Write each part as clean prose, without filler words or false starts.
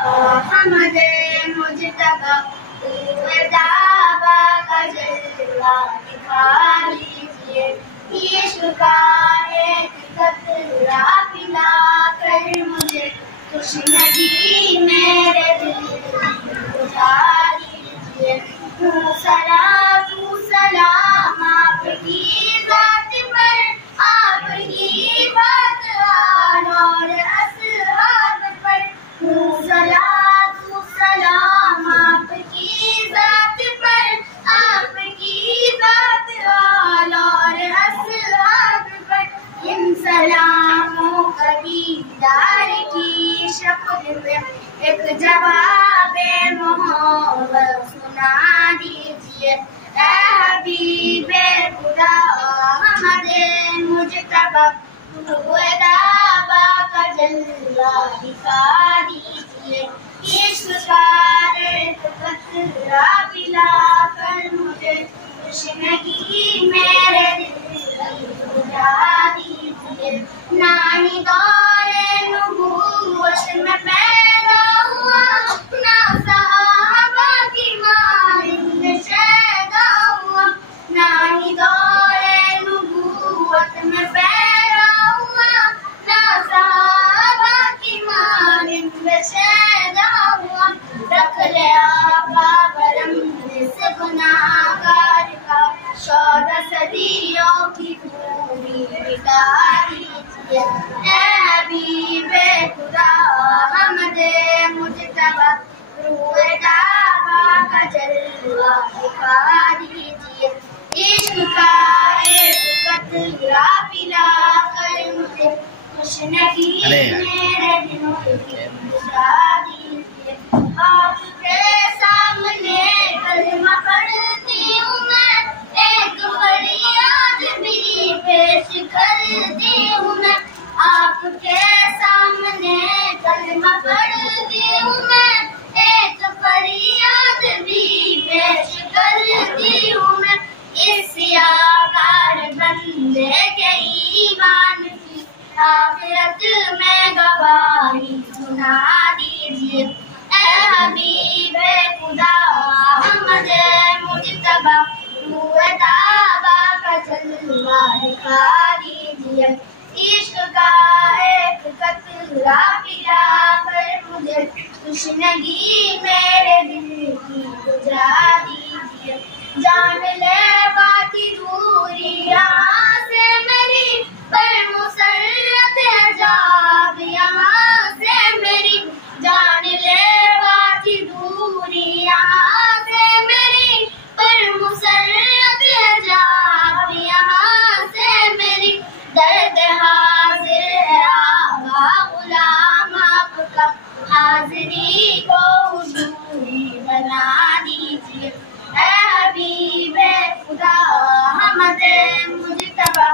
احمد مجتبی دعویٰ کا جلوہ دکھا دیجیے، عشق کا ایک قطرہ پلا کر مجھے تشنگی میرے دل کی بجھا دیجیے۔ صلاۃ و سلام آپ کی ذات پر، آپ کی بات آل اور اصحاب پر۔ صلاۃ و سلام آپ کی ذات پر، آپ کی بات آل اور اصحاب پر۔ ان سلاموں کا دیدار کی شکل میں ایک جواب محبت سنا دیجیے، اے حبیب خدا احمد مجتبی دعویٰ کا جلوہ دکھا دیجیے، عشق کا ایک قطرہ پلا کر مجھے تشنگی میرے دل کی بجھا دیجیے۔ نانی دور نبوت میں پیدا ہوا، نہ صحابہ کی مانند شیدا ہوا۔ نانی دور نبوت میں پیدا ہوا، نہ صحابہ کی مانند شیدا ہوا۔ رکھ لیا بابرم سے گناہگار کا شوق صدیوں کی خوبی مٹا دیجیے، اے حبیب خدا احمد مجتبی دعویٰ کا جلوہ دکھا دیجیے، عشق کا ایک قطرہ پلا کر مجھے تشنگی میرے دل کی بجھا دیجیے۔ آپ کے سامنے کلمہ پڑھتی ہوں میں، ایک فریاد بھی پیش کرتی ہوں میں۔ آپ کے سامنے کلمہ پڑھتی ہوں میں، ایک فریاد بھی پیش کرتی ہوں میں۔ اس سیاہکار بندے کے ایمان کی آخرت میں گواہی سنا دیجیے، اے حبیب خدا احمد مجتبی دعویٰ کا جلوہ دکھا دیجیے، عشق کا ایک قطرہ پلا کر مجھے تشنگی میرے دل کی بجھا دیجیے۔ جان لیوا کی دوری یہاں سے میری، پر مسرت حجاب یہاں سے میری۔ جان لیوا کی دوری یہاں سے میری، پر مسرت حجاب یہاں سے میری۔ درد حاضر ہے آقا غلام آپ کا، حاضری کو حضوری بنا دیجیے، اے حبیب خدا احمد مجتبی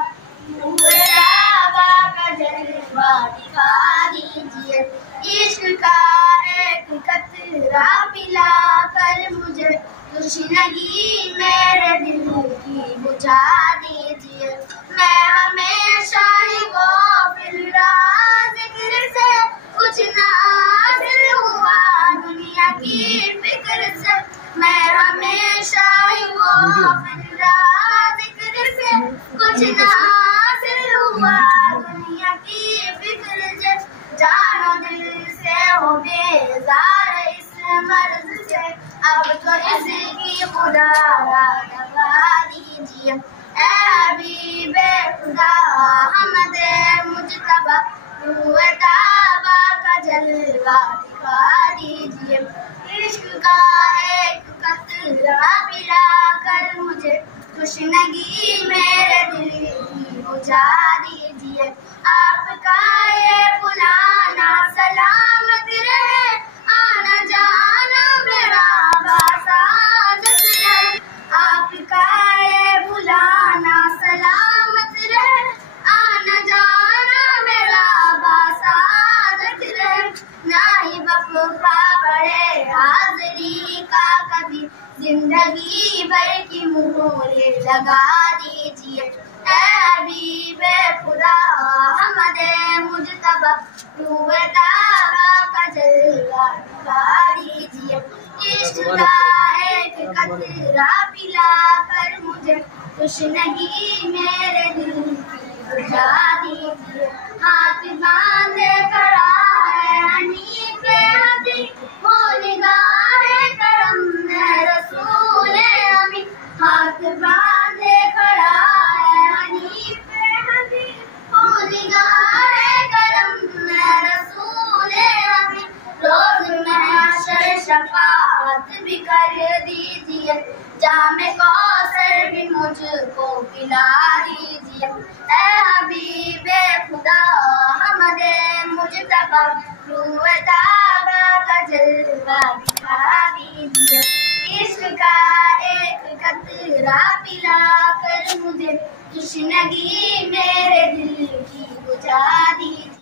دعویٰ کا جلوہ دکھا دیجیے، عشق کا ایک قطرہ پلا کر مجھے تشنگی میرے دل کی بجھا دیجیے۔ میں ہمیشہ ہی غافل رہا ذکر سے، کچھ نہ حاصل ہوا دنیا کی فکر سے۔ میں ہمیشہ ہی غافل رہا ذکر سے، کچھ نہ حاصل ہوا دنیا کی فکر سے۔ جان و دل سے ہو بیزار اس مرض سے، اب تو اس کی خدا دوا دیجیے، اے حبیب خدا احمد مجتبی دعویٰ کا جلوہ دکھا دیجیے، عشق کا ایک قطرہ پلا کر مجھے تشنگی میرے دل کی بجھا دیجیے۔ آپ کا یہ بلانا سلامت رہے، آنا جانا میرا بسعادت رہے۔ آپ کا یہ بلانا سلامت رہے، آنا جانا میرا بسعادت رہے۔ نہ ہی وقفہ پڑے حاضری کا کبھی، زندگی بھر کی مہریں لگا دیجیے، اے حبیب خدا احمد مجتبی دعویٰ کا جلوہ دکھا دیجیے، عشق کا ایک قطرہ پلا کر مجھے تشنگی میرے دل کی بجھا دیجیے، ہاتھ باندھے کھڑا ہے حنیف حبیب، وہ نگاہ کرم ہے رسول امین، ہاتھ باندھے کھڑا ہے حنیف حبیب، وہ نگاہ کرم ہے رسول امین، روز محشر شفاعت بھی کر دیجیے، جام کوثر بھی مجھ کو پلا دیجیے، اے حبیب خدا حمد مجتبی روح طیبہ کا جلوہ دکھا دیجیے، عشق کا ایک قطرہ پلا کر مجھے تشنگی میرے دل کی بجھا دیجیے۔